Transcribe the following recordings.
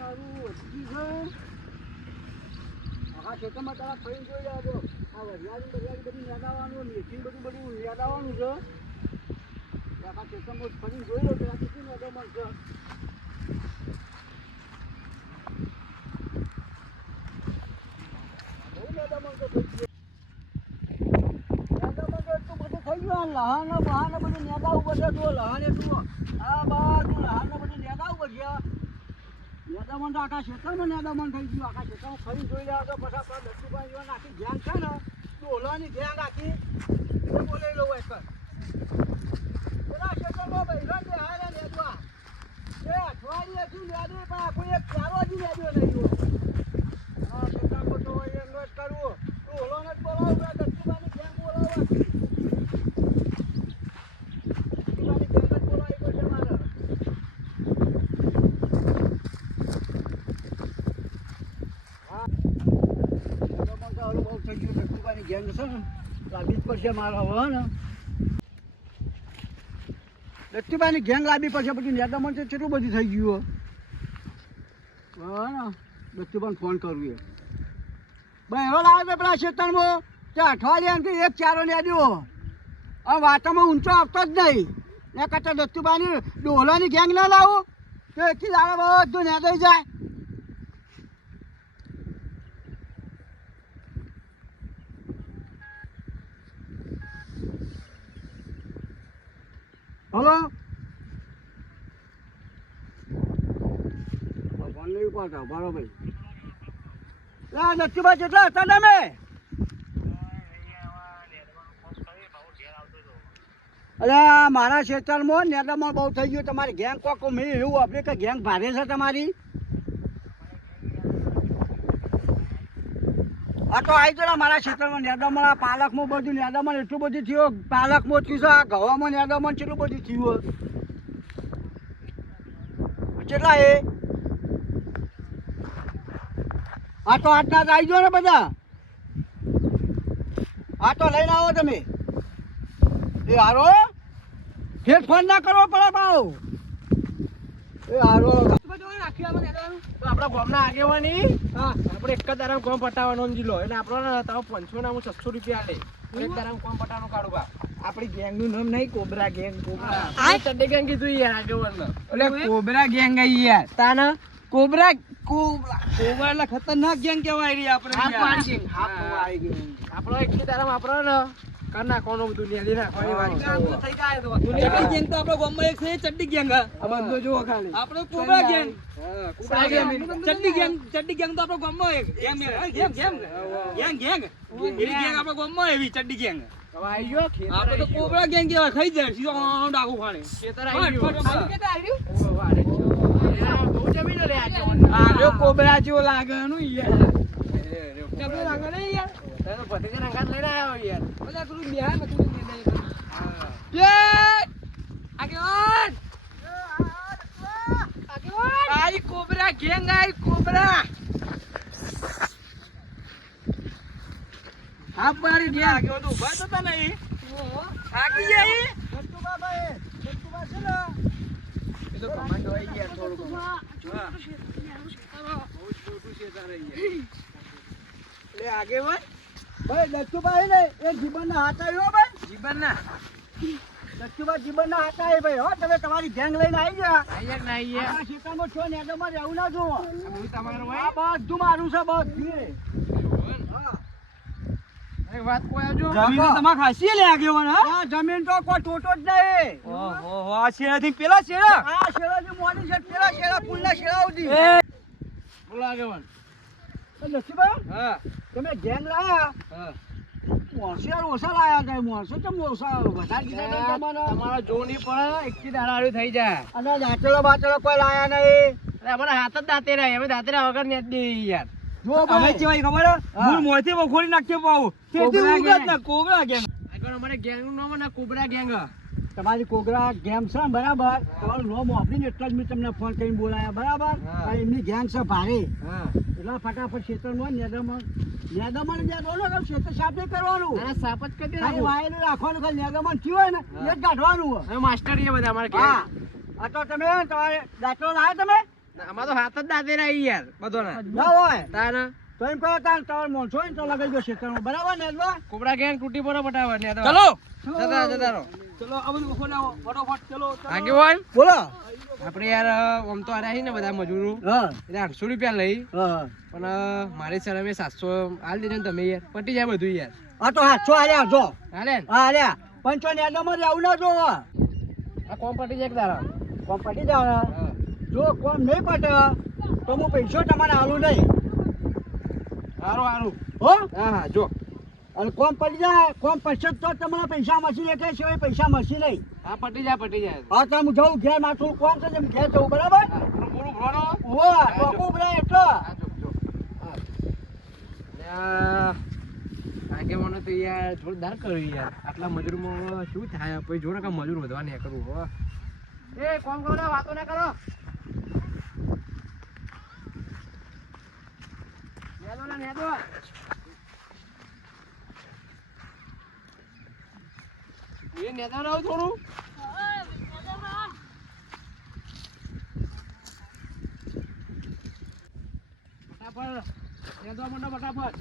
આખા ખેતરમાં તારા ફરી જોઈ રહ્યા છો. આ વરિયાળી બરિયાળી બધી યાદાવાનું, મેથી બધું યાદાવાનું છે. આખા ખેતરમાં ફરી જોઈ લો તો આ કેટલી યાદો મળશે. બહુ યાદો મળશે થઈ ગયો. યાદામાં તો એટલું બધું થઈ ગયું. લહાણ બહાને બધું યાદા ઉપર છે. તો લહાણ એટલું આ બધું લહાણ બધું યાદા ઉપર છે. નેદામણ તો આખા ક્ષેત્રમાં નેદામણ થઈ ગયું. આખા ક્ષેત્રમાં ફરી જોઈ રહ્યા તો પછી આપણા દસુભાઈ જોવા આખી ગેંગ છે ને ડોલાની ગેંગ આખી એ બોલાવી લઉં એક પેલા ક્ષેત્રમાં બૈરા બે હારા નેદવા એ અઠવાડિયે હજુ નેદવી પણ આખું એક ચારો હજી નેદવ્યો નહીં ગયો. હા ક્ષેત્રમાં તો એમ જ કરવું ડોલોને જ બોલાવું દસુભાઈની ગેંગ બોલાવવા દસુભાઈની ગેંગ જ બોલાવી પડશે મારે. ગેંગ છે ને લાવવી પડશે મારે હવે ને દત્તુભાઈની ગેંગ લાવવી પડશે. પછી નેદામણ છે કેટલું બધું થઈ ગયું હા ને દત્તુભાઈને ફોન કરવું એ ભાઈ હવે લાવે પેલા ક્ષેત્રમાં તે અઠવાડિયા એક ચારો નેદ્યો હવે વાતોમાં ઊંચો આવતો જ નહીં એ કરતા દત્તુભાઈની ડોલાની ગેંગ ના લાવું તો એકી દાડા બધું નેદાઈ જાય. હલો ફોન નહીં પાડતા બરોબર. દત્તુભાઈ કેટલા હતા તમે? અરે મારા ક્ષેત્રમાં નેદામણ બહુ થઈ ગયું. તમારી ગેંગ કોક મેં એવું આપણે કે ગેંગ ભારે છે તમારી? આ તો આવી ગયો મારા ક્ષેત્રમાં નેદામણ. પાલકમાં બધું નેદામણ એટલું બધું થયું. પાલકમાં થયું છે, આ ઘઉંમાં નેદામણ કેટલું બધું થયું. કેટલા એ આ તો આજના આવી ગયો ને બધા. આ તો લઈને આવો તમે. એ હારો ફેર ફોન ના કરવો પડે ભાવ. એ હારો આપણા ગામના આગેવાની આપણે એક જ દારામ કોમ પટાવવાનો જીલો એટલે આપણને તાવ 500 ના 600 રૂપિયા લે એક દારામ કોમ પટાવવાનો કાઢું બા. આપણી ગેંગ નું નામ નહીં કોબરા ગેંગ. કોબરા આ ચડ્ડે ગેંગ કીધું યાર આગેવાન એટલે કોબરા ગેંગ આઈ યાર તાના કોબરા કોબરા એટલે ખતરનાક ગેંગ કહેવાય રી આપણે. આપણો એક દારામ આપણો ને કર નાખવાનો દુનિયા નાખવાની વારી થઈ જાય તો દુનિયા ગેંગ તો આપણો ગામમાં એક છે ચડ્ડી ગેંગ. આ બંધો જુઓ ખાલી આપણો કોબરા ગેંગ. કોબરા ગેંગ ચડ્ડી ગેંગ તો આપણો ગામમાં એક ગેંગ ગેંગ એની ગેંગ આપણો ગામમાં એવી ચડ્ડી ગેંગ. હવે આવી ગયો આપણે તો કોબરા ગેંગ કેવા ખાઈ જાય સીધો ડાકુ ખાણે ખેતર આવી ગયો. કેતા આવ્યું ઓ વાડે છે બહુ જમીન રે આ રે કોબરા જેવો લાગે નું યાર. કેવો લાગે ને યાર તો ભતીજા રંગાત લઈને આવ્યો યાર. ઓલા તું બિહાર ને તું ને હા એ આગેવાન આઈ કોબરા ગેંગ આઈ કોબરા આપ મારી ગેંગ આગેવાન તો ઉભા તો તા નહીં આગી જઈ દત્તુબા ભાઈ દત્તુબા છે ને એ તો કમાન્ડો આવી ગયા થોડું હા બહુ છોટું છે તારે યાર. લે આગેવાન ભાઈ દત્તુભાઈ ને એ જીબનના હાથ આવ્યો ભાઈ. જીબનના દત્તુભાઈ જીબનના હાથ આવે ભાઈ. હો તમે તમારી ગેંગ લઈને આવી ગયા. આયા ના આયા આ ખેતરમાં છો નેદામાં રહેવું ના જો. આ બધું તમારું હોય. આ બધું મારું છે બધું. હા એક વાત કોયા જો જમીન તમાર ખાસી લે આગેવાન. હા જમીન તો કોઈ ટોટો જ નહીં. ઓહો આ શેરાથી પેલા શેરા આ શેરાથી મોની છે પેલા શેરા પુલના શેરા સુધી. બોલ આગેવાન દત્તુભાઈ હા તમે ગેંગ લાયા હા મોરસિયાર ઓછા લાયા હતા. મોરસો ચમ ઓછા વધારે કીધા તમારા જોની પણ એકથી દાડાળી થઈ જાય. અને દાંતેલો બાતેલો કોઈ લાયા નહીં. અમારા હાથ જ દાંતે રહ્યા અમે દાંતેરા વગર ને દે યાર. જો અમે કેવાય ખબર મૂળ મોરથી વખોડી નાખ્યો પાઉ તેથી ઉગત ના કોબરા ગેંગ. આગળ અમારે ગેંગ નું નામ ના કોબરા ગેંગ. તમારી કોબરા ગેંગ છે બરાબર. તમારું નામ વાપરીને એટલા જ મેં તમને ફોન કરીને બોલાયા બરાબર. એમની ગેંગ છે ભારે એટલા ફટાફટ ક્ષેત્રમાં નેદામણ નેદામણ નેદવાનું ક્ષેત્ર સાફ નહીં કરવાનું. સાફ જ કરી દેવાનું વાયેલું રાખવાનું. ખાલી નેદામણ થયું હોય ને એ જ કાઢવાનું. માસ્ટર એ બધા અમારે હા આ તો તમે તમારે દાખલો લાવ્યો તમે આમાં તો હાથ જ દાદે રહી યાર બધોના ના હોય તાના તો એમ કહો તાર તમાર મોણસો હોય ને તો લગાઈ ગયો ક્ષેત્રમાં બરાબર ને એટલે કોબરા ગેંગ તૂટી પડો બટાવા ને ચલો જતા રહો ચલો આ બધું ખોલાવો ફટાફટ ચલો આગે હોય બોલો આપણે યાર આમ તો આરહ્યા ને બધા મજૂરો હા એટલે 800 રૂપિયા લઈ હા પણ મારી સર અમે 700 હાલ દેજો ને તમે યાર પટી જાય બધું યાર આ તો હાથો આલ્યા જો હાલે ને હા આલ્યા પંચો ને એડમાં આવું ના જોવો આ કોમ પટી જાય કે તારા કોમ પટી જાવ જો કોમ નહીં પટે તો હું પૈસો તમારે આલું નહીં હારું હારું હો હા હા જો અને કોમ પડી જાય કોમ પડશે તો તમને પૈસા મળશે એટલે સિવાય પૈસા મળશે નહીં હા પટી જાય હા તો હું જઉં ઘેર માથું કોમ છે જેમ ઘેર જવું બરાબર પૂરું ભરો ઓ ટોકું ઉભરાય એટલો આગેવાનો તો યાર જોરદાર કર્યું યાર આટલા મજૂરમાં શું થાય પછી જોડે કાં મજૂર વધવા નહીં કરવું હો એ કોમ કરો ને વાતો ના કરો નેદો ને નેદો એ નેદો રહું થોડું ફટાફટ નેદવા માંડો ફટાફટ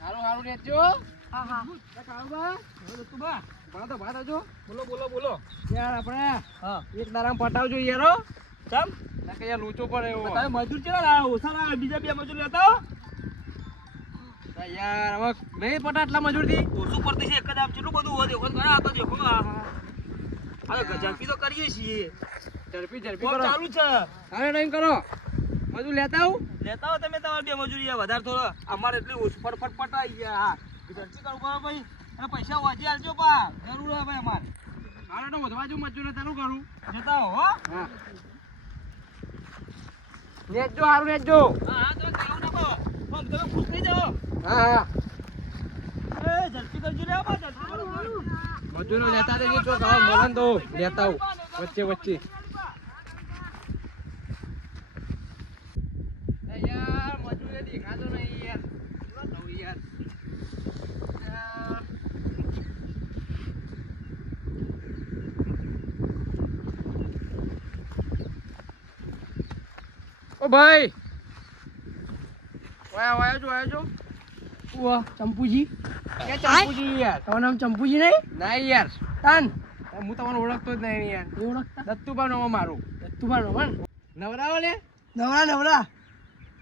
હારું હારું રેજો બોલો યાર આપણે એક દારામાં પટાવજો યાર ચમ કે યાર લૂચો પડે એવો તમે મજૂર ચેલા લાવો ઓછા લાવો બીજા બે મજૂર લેતા યાર હવે નહીં પટા એટલા મજૂર થી ઓછું પડતી છે એક જ આમ કેટલું બધું હોય દેખો ઘણા આ તો દેખો આ ઝડપી તો કરીએ છીએ ઝડપી કોમ કરો ચાલુ છે હવે નહીં કરો મજૂર લેતા આવું લેતા હો તમે તમારે બે મજૂરી વધારે થોડો અમારે એટલી ઓછું ફટફટ પટાઈ ગયા હા ઝડપી કરવું પડે ભાઈ અને પૈસા વાંચી આલજો પા જરૂર હે ભાઈ અમારે હારે તો વધવા જો મજૂર તારું કરું જતા હો હા નેજો હારું નેજો હા તો કામ ના પાવ પણ તમે ખુશ થઈ જાઓ હા હા એ ઝડપી કરજો રે બા ઝડપી કરો મજૂરો લેતા દેજો તો ગાવ મળન દો લેતા આવું વચ્ચે વચ્ચે યાર મજૂરે દેખાતો નહીં યાર શું કહું યાર ઓ ભાઈ વાયા જો ઓ ચંપુજી કે ચંપુજી યાર તમારું નામ ચંપુજી નહીં ના યાર તાન હું તમને ઓળખતો જ નહીં યાર એ ઓળખતા દત્તુબા નો મારું તુમારો મન નવરાવો લે નવરા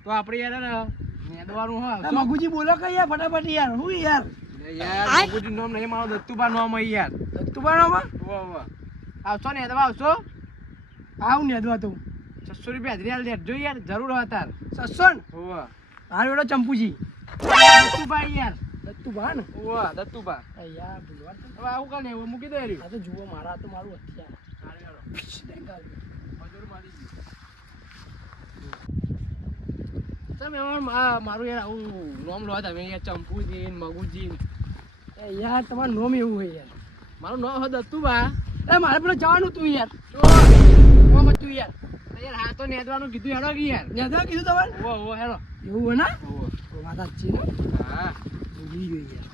તો આપણે યાર નેદવાનું હા મગુજી બોલો કે યાર ફટાફટ યાર હું યાર યાર બાબુજી નામ નહીં મારો દત્તુબા નામ હે યાર તુમારો મન વાહ આવશો ને દવા આવશો આવું ને દવા તું 600 રૂપિયા હાજરી આલ દેજો યાર જરૂર હતા સસન ઓવા હાર બેડો ચંપુજી દત્તુબા યાર દત્તુબા ને ઓવા દત્તુબા યાર ભૂલવા હવે આવું કાને એવું મૂકી દે રહ્યું આ તો જુઓ મારા તો મારું હથિયાર મજૂર મારી તમે મારું યાર આવું નામ લો તમે યાર ચંપુજી મગુજી યાર તમારું નામ એવું હોય યાર મારું નામ હે દત્તુબા એ મારે પેલો જવાનું તું યાર ઓમ તું યાર યાર હા તો નેદવાનું કીધું હેડો કે યાર નેદવા કીધું તમારે ઓવા હેડો એવું હોય ને ઓવા વાત જ છે ને હા ભૂલી ગયો યાર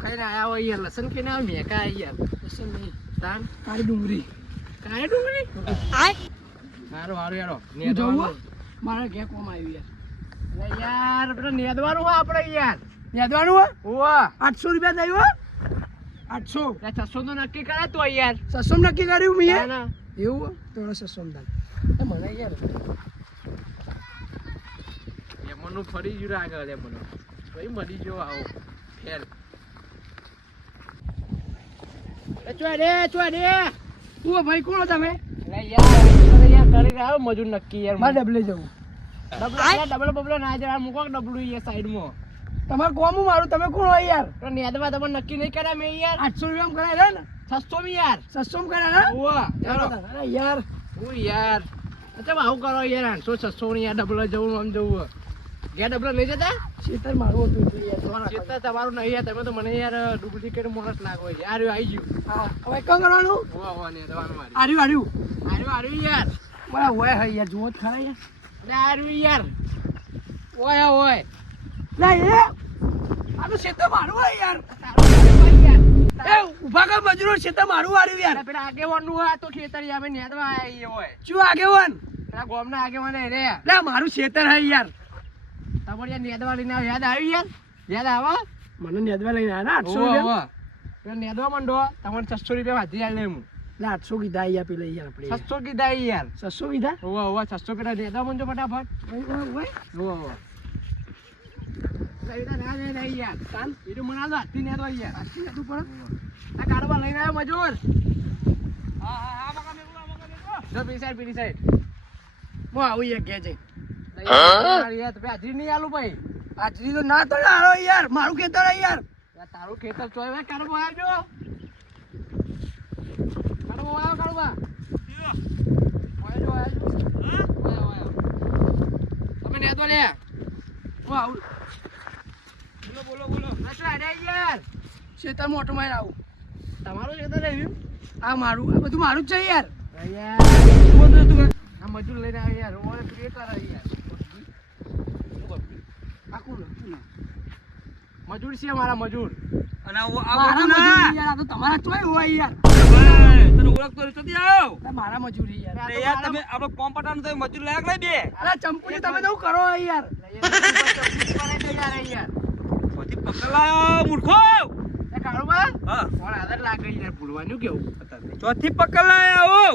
ખાઈને આયા હોય યાર લસણ ખાઈને આવ્યા મેકા આયા યાર લસણ નહીં તાન કાળી ડુંગળી કાય ડુંગળી હારું હારું યારો હું જવું હો? મારે ઘેર કોમ આવ્યું યાર યાર પેલા નેદવાનું હોય આપણે યાર નેદવાનું હોય ઓવા 800 રૂપિયા થયું હો 800 600 તો નક્કી કરે તો યાર 600 નક્કી કર્યું મેં ના એવું તો 600 દાન એ મને યાર એમનું ફરી ગયું આગળ એમનું ભાઈ મળી ગયો આવો ફેર ચોડે તું ભાઈ કોણ તમે યાર કરી રહ્યો મજૂર નક્કી યાર મારે ડબલે જવું ડબલ બબલો ના જરા મૂકો ડબલું યાર સાઈડમાં તમારે કોમ મારું તમે કોણ હોય યાર તો નેદવા તમે નક્કી નહીં કર્યા મેં યાર 800 રૂપિયા કરાય ને 600 માં યાર 600 કરાય ને ઓવા ચાલો અરે યાર હું યાર અચ્છા આવું કરો યાર 800 600 ની યાર ડબલ જવું આમ જવું ગયા ડબલ લઈ જતા શેતર મારું હતું એટલે યાર તમારા ચેતા તમારું નહીં યાર તમે તો મને યાર ડુપ્લિકેટ મોણસ લાગો યાર આવી ગયું હા હવે કં કરવાનું ઓવા ઓવા ને દવાનું મારી આર્યું યાર બરા હોય હે યાર જુઓ જ ખરા યાર અરે આર્યું યાર ઓય લે એ આ તો શેતર મારું હોય યાર યાર એ ઊભા કર મજૂરો ખેતર મારું વાર્યું યાર. અરે પેલા આગેવાનનું હોય, આ તો ખેતર યાર, અમે નેદવા આયા છીએ હોય. શું આગેવાન? પેલા ગામના આગેવાન હે રે. લે મારું ખેતર હે યાર. તમારે યાર નેદવા લઈને આવ્યા. યાદ આવ્યું યાર? યાદ આવે? મને નેદવા લઈને આવ્યા ને 800 ઓહો, રૂપિયા. ઓહો. પેલા નેદવા માંડો, તમારે 600 રૂપિયા વાધી આલે હું. લે 800 કીધા યાર પેલા યાર આપણે. 600 કીધા ઈ યાર. 600 કીધા? ઓહો, ઓહો, 600 પેલા નેદવા માંડો ફટાફટ. ઓય, ઓય. ઓહો, ઓહો. કઈ ના રે નહીં યાર. ચાલ, એ તો મને આલો હાથથી નેદવા યાર. આટલી નેદવું પડે? આ કાળવા લઈને આવ્યો મજૂર. હા મકા મેકો. જો પેલી સાઈડ. હું આવું યાર ઘેર જઈ. યાર તમે હાજરી નહીં આલું ભાઈ. હાજરી તો ના તો હારો યાર, મારું ખેતર હે યાર. યાર તારું ખેતર ચોય ભાઈ કાળવો આવજો. કાળવા. તમે નેદવા લે. હું આવું. બોલો. યાર ખેતર મોટો મારી આવું. તમારું ખેતર આવ્યું? આ મારું, આ બધું મારું જ છે યાર. આ મજૂર લઈને આવ્યા યાર. ઓરે ક્રિએટર યાર. આ કોણ? મજૂર છે મારા મજૂર. અને આ મારા બધું મજૂરી ના યાર, આ તો તમારા ચોય હોય યાર. ભાઈ તને ઓળખતો નથી ચોથી આવ્યો. આ મારા મજૂરી યાર. અરે યાર તમે આપણો કોમ પટાનું તો મજૂર લાયક લઈ બે. અરે ચંપુજી તમે તો શું કરો યાર? ચોથી પકડાયો મૂર્ખો. હા ચોથી પકડાયો.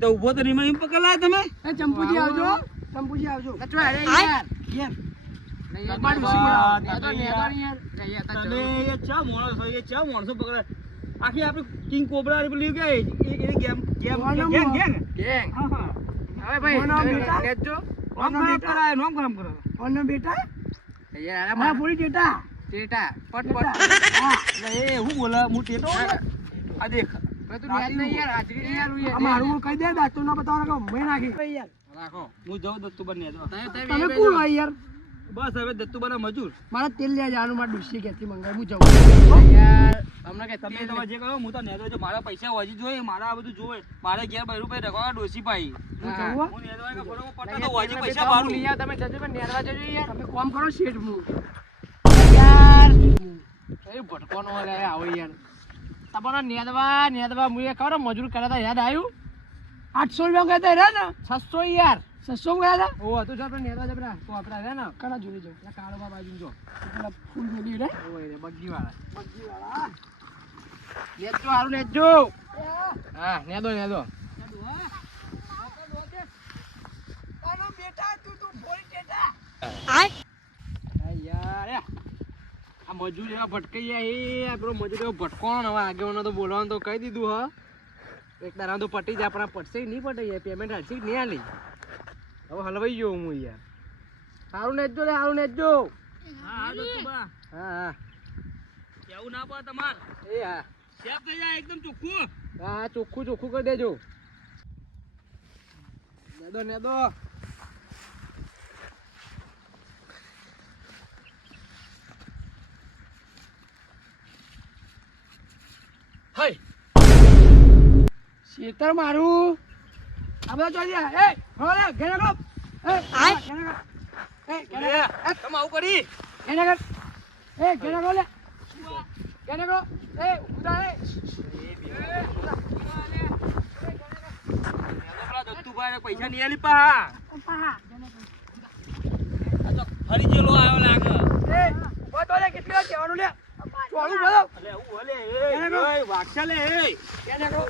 તો ઊભો તો નહીં પકડાયો તમે. એ ચંપુજી આવજો. ચંપુજી આવજો. યાર. તમે એ ચા માણસો પકડાય. આખી આપણે કિંગ કોબરા પેલી કે એ ગેમ. હા નોમ કામ કરો. કોનો બેટા? મારા પૂરી ટેટા. હા. એ હું બોલા હું ટેટો આ દેખ. આ મારું કહી દે દાંતો ના બતાવવાનો કે મેં નાખી યાર. રાખો હું જાઉં દત્તુબા ને તમે કોણ હોય યાર? બસ હવે દત્તુબા મજૂર. મારા તેલ લેવા જવાનું, મારા ડુસી ક્યાંથી મંગાવ્યું, હું જાઉં. તમે તમે જે કહો હું તો નેદો છો. મારા પૈસા હજી જોઈએ, મારા આ બધું જોવે. મારે ઘેર બૈરું ભાઈ રખવા ડોસી પાઈ. હું જાઉં હો. હું નેદવા કે ફોટો પટ્ટા તો હજી પૈસા મારું. તમે કોમ કરો શેઠ હું. મજૂર કર્યા હતા યાદ આવ્યું? 800 રૂપિયા કહેતા રહ્યા ને? 600 યાર. 600 ગયા હતા? ઓ તું ચાલ નેદવા જબરા તો આપડા રહ્યા ને કના જોડે જાઉં? પેલા કાળવા બાજુ જો. પેલા ફૂલ મેલી રે. ઓય રે બગ્ગી વાળા. બગ્ગી વાળા. નેદજો હારું નેદજો. હા નેદો. આનો બેટા તું ફોડી ટેટા. યાર આ મજૂર એવા ભટકાઈ ગયા. પેલો મજૂર એવો ભટકોણ. હવે આગેવાનો તો બોલવાનું તો કહી દીધું હ. એક તારા તો પટી જાય, પણ પટશે નહીં પટે યાર. પેમેન્ટ હાલશે નહીં હાલી. હવે હલવાઈ ગયો હું યાર. સારું નેદજો. હા દત્તુબા હા કેવું ના પડે તમાર. એ હા શેફ થઈ જાય એકદમ ચોખ્ખું. હા ચોખ્ખું કરી દેજો. નેદો. હઈ શેતર મારું. આ બધા ચોરી એ હોલે ઘેર ગો. એ તમે આવું કરી. ઘેર ગો લે. ઘેર ગો. એ ઉડા એ. દત્તુભાઈ પૈસા નહીં આલી પા. પાહા. આ તો ફરી જેલો આવ્યો લાગે. એ ઉભો તો લે, કેટલી વાર કહેવાનું લે. ચોળું બોલો. અલે હું ઓલે એ વાક્ષા લે એ. ઘેર ગો.